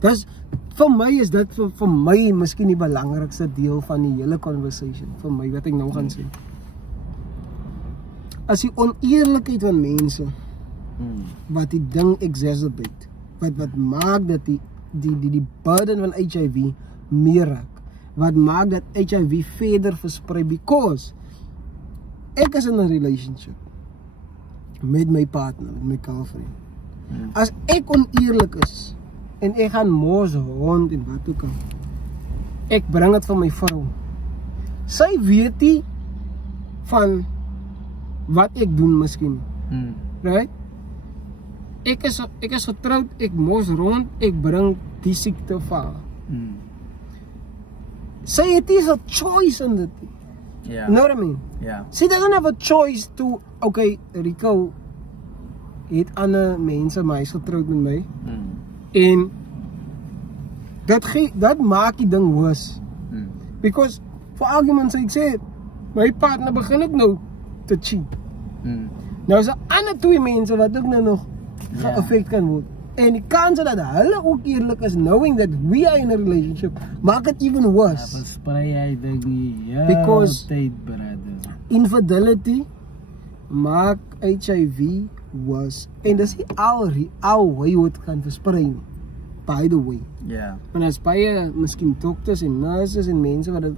dis vir my is dit vir my miskien die belangrikste deel van die hele conversation vir my wat ek nou gaan sê. As die oneerlikheid van mense wat die ding exacerbate, wat maak dat die burden van HIV meer raak, wat maak dat HIV verder versprei, because ek is in 'n relationship met my partner, met my girlfriend. As ek oneerlik is en ek gaan mos rond en wat ook al, ek bring dit vir my vrou. Sy weet nie van wat ek doen miskien. Right? Ek is getroud, ek mos rond, ek bring die siekte vir haar. Sy het nie 'n choice in dit. Yeah. You know what I mean? Yeah. She doesn't have a choice to, okay, Rico het ander mense, maar hy is getroud met my. En dat maak die ding worse. Because, for argument's sake, sê, my partner begin ook nou te cheat. Nou is ander twee mense wat ook nou nog geaffect kan word. En die kans dat hulle ook eerlik is, knowing that we are in a relationship, maak it even worse. Versprei hy die Because tyd, brother. Infidelity maak HIV worse. En dis die al way hoe het kan versprei nie. By the way. Yeah. Want as baie miskien dokters en nurses en mense wat dit